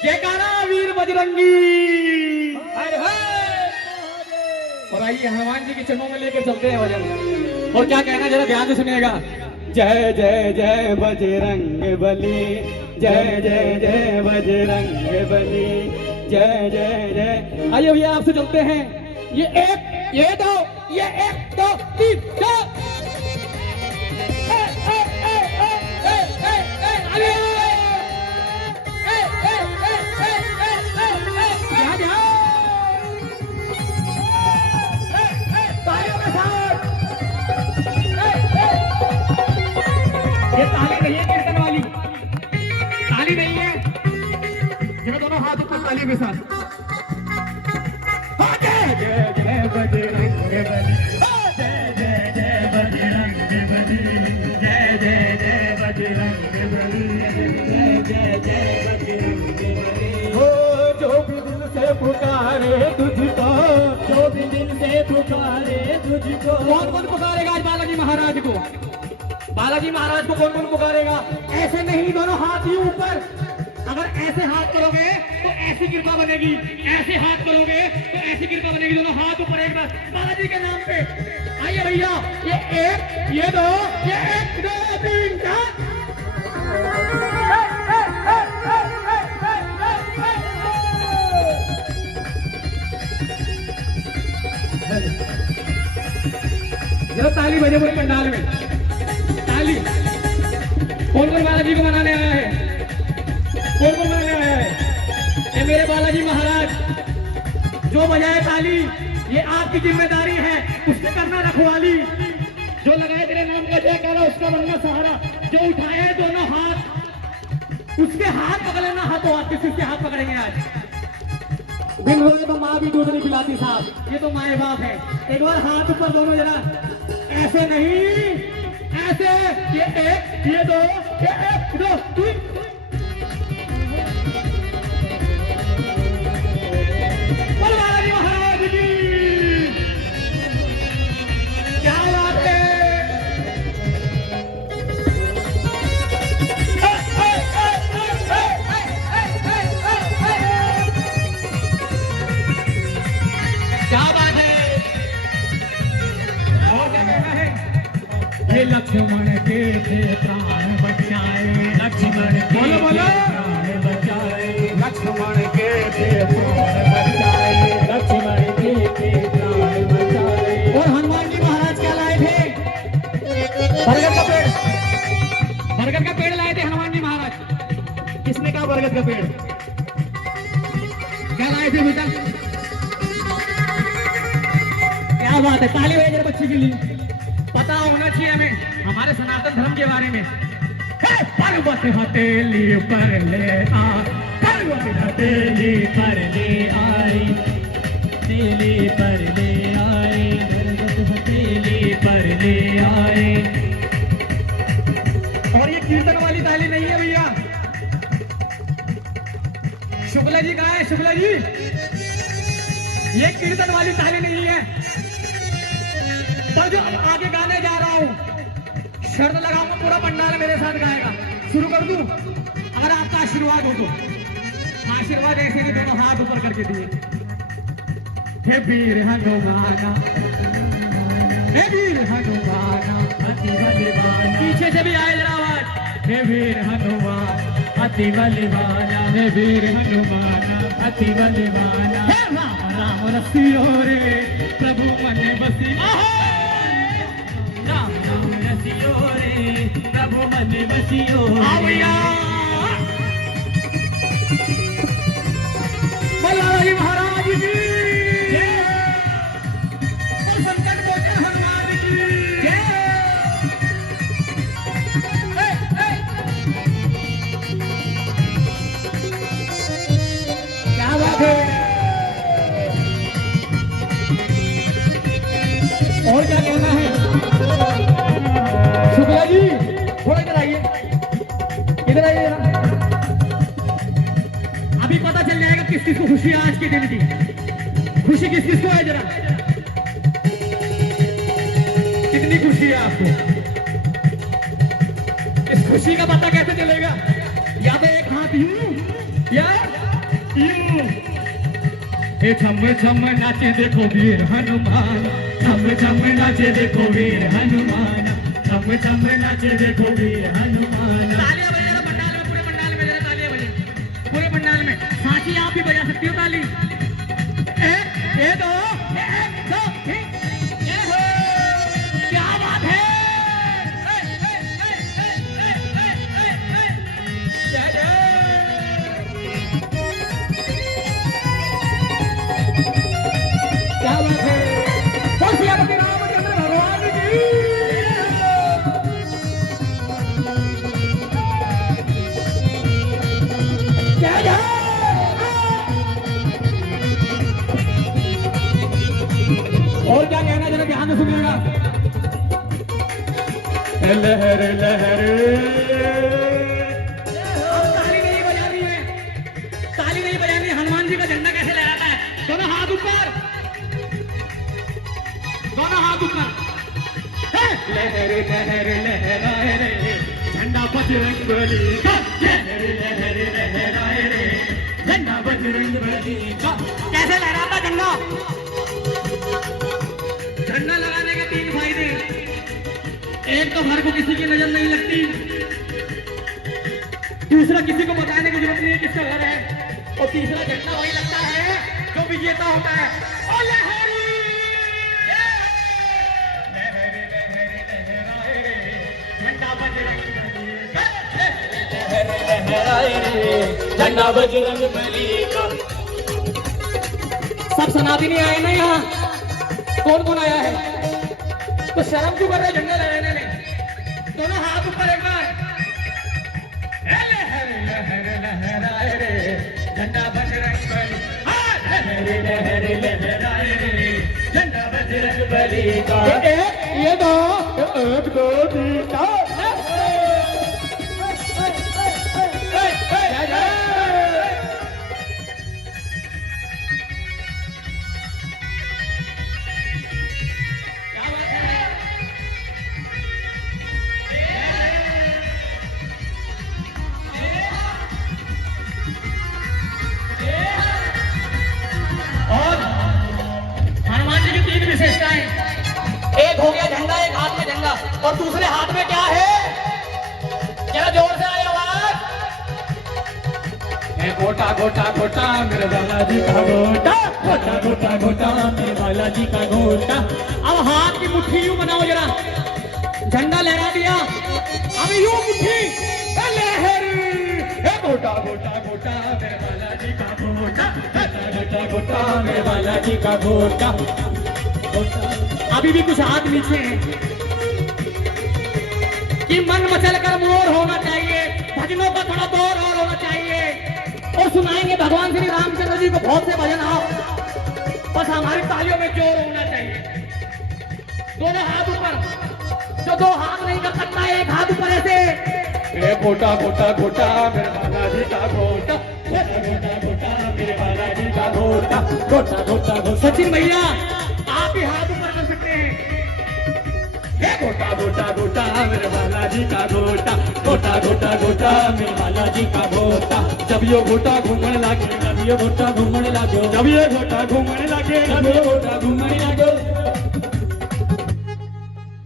जयकारा वीर बजरंगी। और आइए हनुमान जी के चरणों में लेकर चलते हैं भजन। और क्या कहना जरा ध्यान से सुनिएगा। जय जय जय बजरंग बली, जय जय जय बजरंग बली, जय जय जय। आइए भैया आपसे चलते हैं। ये एक, ये दो, ये एक दो तीन चार। ये ताली नहीं है कीर्तन वाली, ताली नहीं है। जरा दोनों हाथ ऊपर ताली के साथ। जय जय जय बजरंग बली, जय जय जय बजरंग बली, जय जय जय बजरंग बली, जय जय जय बजरंग बली। हो जो भी दिल से पुकारे तुझको, जो भी दिल से पुकारे तुझको। कौन कौन पुकारेगा आज बालाजी महाराज को? बालाजी महाराज को कौन कौन पुकारेगा? ऐसे नहीं, दोनों हाथ ही ऊपर। अगर ऐसे हाथ करोगे तो ऐसी कृपा बनेगी, ऐसे हाथ करोगे तो ऐसी कृपा बनेगी। दोनों हाथ ऊपर एक बार बालाजी के नाम पे। आइए भैया, ये एक, ये दो, ये एक दो तीन चार। जरा ताली बजे पूरे पंडाल में, ताली। कौन कौन बालाजी को मनाने आया है? कौन कौन मनाने आया है? ये मेरे बालाजी महाराज। जो बजाए ताली ये आपकी जिम्मेदारी है, उससे करना रखवाली। जो लगाए तेरे नाम का जयकारा उसका बनना सहारा। जो उठाए दोनों हाथ उसके हाथ पकड़ लेना, हाथों हाथ। किसके हाथ पकड़ेंगे आज? दिन हुए तो माँ भी दूध नहीं पिलाती साहब, ये तो माए बाप है। एक बार हाथ ऊपर दोनों जरा, ऐसे नहीं, ऐसे। ये एक, ये दो, ये एक दो तीन। बालाजी महाराज की क्या बात है। क्या बात है। और क्या कहना है? ये लक्ष्मण के थे प्राण बचाए, लक्ष्मण बोलो बोलो प्राण बचाए, लक्ष्मण के थे प्राण बचाए, लक्ष्मण के थे प्राण बचाए। और हनुमान जी महाराज क्या लाए थे? बरगद का पेड़, बरगद का पेड़ लाए थे हनुमान जी महाराज। किसने कहा बरगद का पेड़? क्या लाए थे बेटा? क्या बात है। ताली बजाइए बच्चे के लिए। पता होना चाहिए हमें हमारे सनातन धर्म के बारे में। पर्वत हथेली पर ले आ, पर्वत हथेली पर ले आई, हथेली पर ले आए, पर्वत हथेली पर ले आए। और ये कीर्तन वाली ताली नहीं है भैया। शुक्ला जी कहाँ है? शुक्ला जी, ये कीर्तन वाली ताली नहीं है। पर जो अब आगे गाने जा रहा हूं, शर्त लगाऊंगा पूरा पंडाल मेरे साथ गाएगा। शुरू कर दूं? अगर आपका आशीर्वाद हो तो। आशीर्वाद ऐसे नहीं, दोनों हाथ ऊपर करके दिए। हे वीर हनुमाना, हे वीर हनुमाना, अति बलवान। पीछे से भी आए जरा आवाज। हे वीर हनुमान अति बलवाना, हे वीर हनुमाना अति बलवाना। हे राम राम रसियो रे, प्रभु मन बसी। राम राम रसियो रे, प्रभु मन बसियो। बालाजी महाराज की जय, संकट मोचन हनुमान की जय। क्या बात है। और क्या कहना है? शुक्ला जी थोड़ा इधर आइए, इधर आइए जरा। अभी पता चल जाएगा किस किस को खुशी है आज के दिन की। खुशी किस किस को है जरा? कितनी खुशी है आपको? इस खुशी का पता कैसे चलेगा? या तो एक हाथ यूं या हे छम छम नाचे देखो वीर हनुमान, छम छम नाचे देखो वीर हनुमान, छम छम नाचे देखो वीर हनुमान। तालियां बजा रहा पंडाल में, पूरे पंडाल में जरा तालियां बजे, पूरे पंडाल में। साथी आप भी बजा सकती हो ताली। एक दो तीन, ये हो, क्या बात है। जय जय। क्या बात है। बोल सियापति रामचंद्र भगवान की। जय जय। और क्या कहना जरा ध्यान से सुनिएगा। लहर लहर ताली नहीं बजानी है, ताली नहीं बजानी। हनुमान जी का झंडा कैसे लहराता है? दोनों हाथ ऊपर, दोनों हाथ ऊपर। लहर लहर लहराए रे झंडा बजरंग बली का, लहर लहर लहराए रे झंडा बजरंग बली का। कैसे लहराता झंडा? झंडा लगाने के 3 फायदे। एक तो हर को किसी की नजर नहीं लगती, दूसरा किसी को बताने की जरूरत नहीं है किसका घर है, और तीसरा झंडा वही लगता है जो विजेता होता है। और लहरी लहर लहर लहराए रे झंडा बजरंग बली का, लहर लहराए रे झंडा बजरंग बली का। सब सनातनी आए ना यहाँ? कौन कौन आया है? तो शर्म क्यों कर रहे झंडा लगाने में? दोनों हाथ ऊपर एक बार। लहर लहर लहराए रे झंडा बजरंग बली, लहर लहर लहराए रे झंडा बजरंग बली का। ये दो, एक दो तीन चार। और हनुमान जी की 3 विशेषताएं। एक हो गया झंडा, एक हाथ में झंडा, और दूसरे हाथ में क्या है? जरा जोर से आए आवाज। गोटा गोटा गोटा मेरे बालाजी का गोटा, गोटा गोटा गोटा मेरे बालाजी का गोटा। अब हाथ की मुट्ठी यूं बनाओ जरा, झंडा लहरा दिया, अब यूं मुट्ठी लहर। गोटा गोटा गोटा मेरे बालाजी का गोटा, गोटा गोटा गोटा मेरे बालाजी का गोटा। अभी भी कुछ हाथ नीचे हैं कि मन मचल कर मोर होना चाहिए, भजनों का थोड़ा दौर और होना चाहिए, और सुनाएंगे भगवान श्री रामचंद्र जी को बहुत से भजन। आओ बस हमारी तालियों में जोर होना चाहिए। दोनों हाथ ऊपर, जो 2 हाथ नहीं कर सकता एक हाथ ऊपर ऐसे। गोटा गोटा गोटा मेरे बालाजी का गोटा, गोटा गोटा गोटा मेरे बालाजी का गोटा, गोटा गोटा गोटा। सचिन भैया आप भी हाथ ऊपर कर सकते हैं। गोटा गोटा गोटा मेरे बालाजी का गोटा, गोटा गोटा गोटा मेरे बालाजी का गोटा। जब ये गोटा घूमने लगे, जब ये गोटा घूमने लगे, जब ये गोटा घूमने लगे, जब ये गोटा घूमने लगे,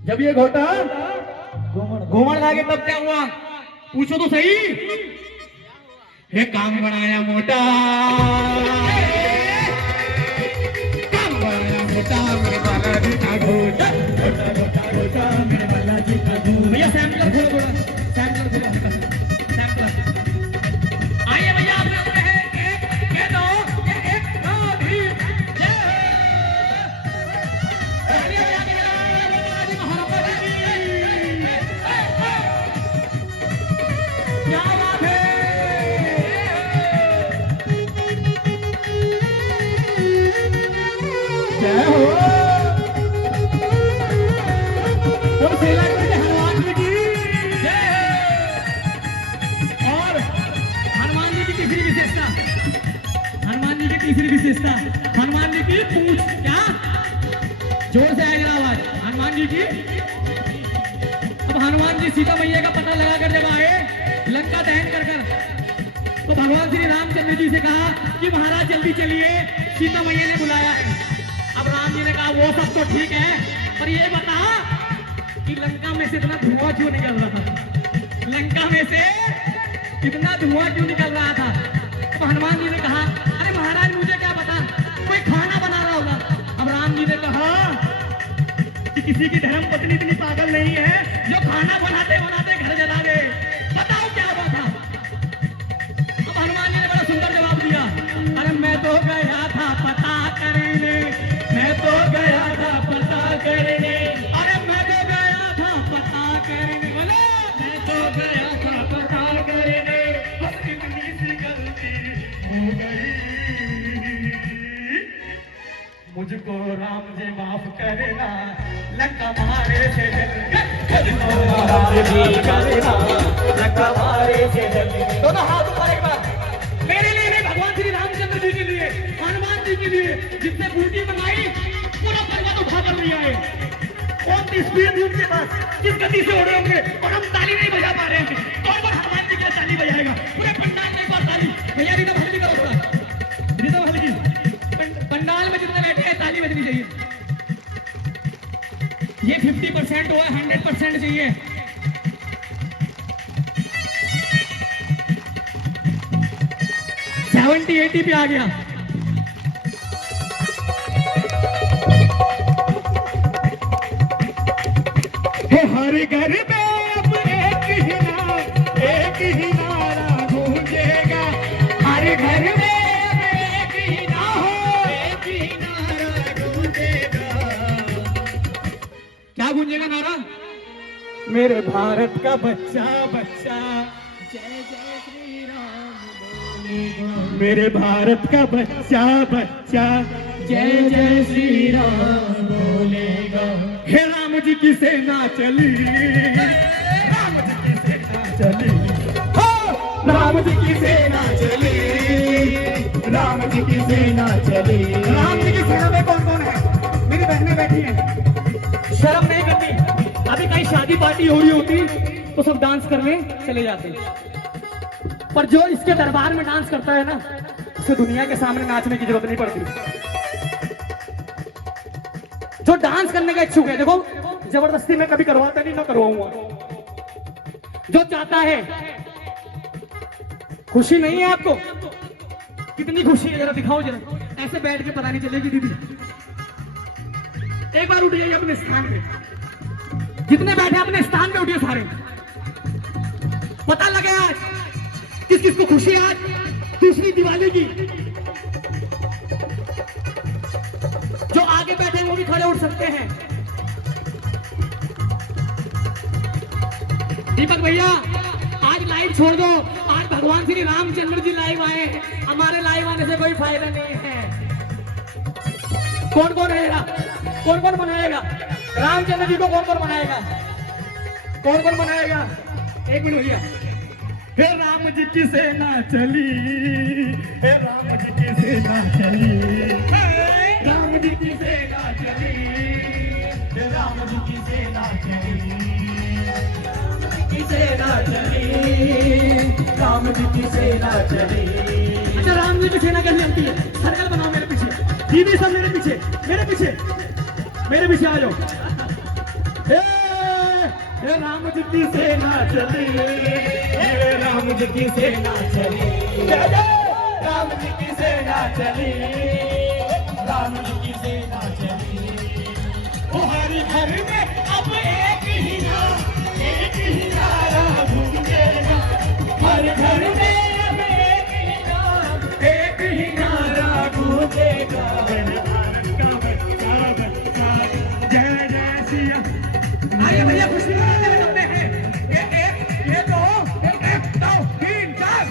जब ये घोटा घूमने लगे तब क्या हुआ? पूछो तो सही। हे काम बनाया मोटा, काम बनाया मोटा मेरे बालाजी का गोटा, गोटा गोटा गोटा मेरे बालाजी का गोटा। भैया सैम्पलर खोलो थोड़ा, सैम्पलर खोलो, सैम्पलर। आइए भैया आप लोग हैं, ये दो, ये 1 2 3 जय। तालियां बजा के जरा बालाजी महाराज की। क्या बात है। जय हो। तो सेला करके हनुमान जी की जय। और हनुमान जी की तीसरी विशेषता, हनुमान जी की तीसरी विशेषता, हनुमान जी की पूंछ। क्या? जोर से आएगा आवाज। हनुमान जी की। अब हनुमान जी सीता मैया का पता लगा कर जब आए लंका दहन कर कर, तो भगवान श्री रामचंद्र जी से कहा कि महाराज जल्दी चलिए, सीता मैया ने बुलाया है। अब राम जी ने कहा वो सब तो ठीक है, पर ये बता कि लंका में से इतना धुआं क्यों निकल रहा था? लंका में से इतना धुआं क्यों निकल रहा था? तो हनुमान जी ने कहा अरे महाराज मुझे क्या पता, कोई खाना बना रहा होगा। अब राम जी ने कहा कि किसी की धर्म पत्नी इतनी पागल नहीं है जो खाना बनाते बनाते घर जला दे। बताओ क्या हुआ था? अब हनुमान जी ने बड़ा सुंदर जवाब दिया, अरे मैं तो गया था पता करने, मैं तो गया था पता करने, अरे मैं तो गया था पता करने, बोले मैं तो गया था पता करने, बस इतनी सी गलती हो गई, मुझको राम जी माफ करना, लंका मारे से मुझको राम जी करना, लंका मारे से। दोनों हाथ ऊपर एक बार, मेरे लिए नहीं, भगवान श्री रामचंद्र जी के लिए, हनुमान जी के लिए, जिसने बूटी मंगाई पूरा पर्वत उठा कर लिया है। कौन सी स्पीड थी उनके पास, किस गति से उड़े होंगे, और हम ताली नहीं बजा पा रहे हैं। कौन बार हनुमान जी के लिए ताली बजाएगा? पूरे पंडाल में एक बार ताली। भैया रिदम हल्की करो थोड़ा, रिदम हल्की। पंडाल में जितने बैठे हैं ताली बजनी चाहिए। ये 50% हुआ, 100% चाहिए। सेवेंटी 80 पे आ गया। हर घर में अब एक ही नारा गूंजेगा, हर घर में अब एक ही ना हो, एक ही नारा गूंजेगा। क्या गूंजेगा नारा? मेरे भारत का बच्चा बच्चा जय जय श्री राम बोलेगा, मेरे भारत का बच्चा बच्चा जय जय श्री राम बोलेगा। हे राम जी की सेना चली, राम जी की सेना चली, हो राम जी की सेना चली, राम जी की सेना चली। राम जी की सेना में कौन कौन है? मेरी बहनें बैठी हैं, शर्म नहीं करती। अभी कहीं शादी पार्टी हो रही होती तो सब डांस करने चले जाते, पर जो इसके दरबार में डांस करता है ना, उसे दुनिया के सामने नाचने की जरूरत नहीं पड़ती। जो डांस करने का इच्छुक है, देखो जबरदस्ती मैं कभी करवाता नहीं, ना करवाऊंगा। जो चाहता है, खुशी नहीं है आपको? कितनी खुशी है जरा दिखाओ, जरा ऐसे बैठ के पता नहीं चलेगी दीदी। एक बार उठ जाइए अपने स्थान पे, जितने बैठे अपने स्थान पे उठिए सारे, पता लगे आज किस किस को खुशी है। आज तीसरी दिवाली की, जो आगे बैठे हैं वो भी खड़े उठ सकते हैं। दीपक भैया आज लाइव छोड़ दो, आज भगवान श्री रामचंद्र जी लाइव आए हैं, हमारे लाइव आने से कोई फायदा नहीं है। कौन कौन रहेगा, कौन कौन मनाएगा रामचंद्र जी को? कौन कौन मनाएगा, कौन कौन मनाएगा? एक मिनट भैया। हे राम जी की सेना चली, हे राम जी की सेना चली, राम जी की सेना चली, हे राम जी की सेना चली, की सेना चली, राम जी की सेना चली। अच्छा राम जी की सेना कैसे चलती है? सर्कल बनाओ मेरे पीछे, दीदी सब मेरे पीछे, मेरे पीछे, मेरे पीछे आ जाओ। हे राम जी की सेना चली, हे राम जी की सेना चली, राम जी की सेना चली, राम जी की सेना चली। ओ हर घर में अब एक ही नारा गूंजेगा, हर घर में अब एक ही नारा गूंजेगा। मेरे भारत का बच्चा बच्चा जय जय सिया। आइए भैया खुशी मनाने में लगते हैं। ये तो एक दो तीन चार,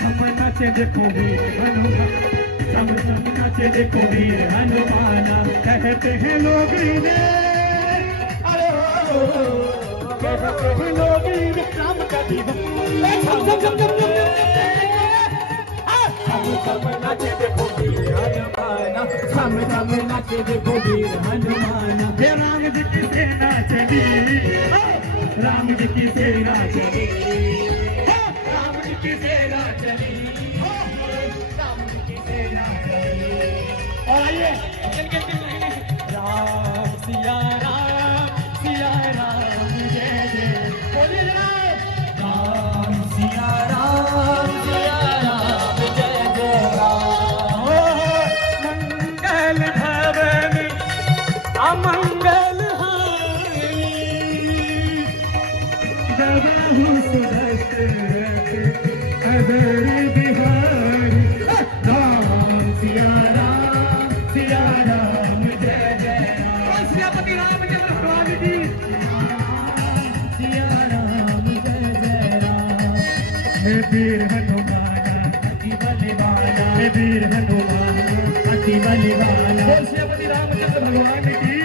थम नाचे देखो वीर हनुमान, थम नाचे देखो वीर हनुमान, कहते हैं लोग इन्हें, अरे हो कैसा कहलोगी राम का दीवाना हम नाचे देखो वीर हनुमाना हम नाचे देखो वीर हनुमाना हे राम जी की सेना चली राम जी की सेना चली राम जी की सेना चली राम जी की सेना चली और आइए राम सिया राम जय जय बोलिए जनाब राम सिया राम जय जय राम मंगल भवन अमंगल हानि गवाहु सुदशरथ अदर बिहारी राम सिया राम जय जय राम सियापति रामचंद्र भगवान जी सिया राम जय जय राम हे वीर हनुमाना अति बलवाना हे वीर हनुमाना अति बलवाना सियापति रामचंद्र भगवान की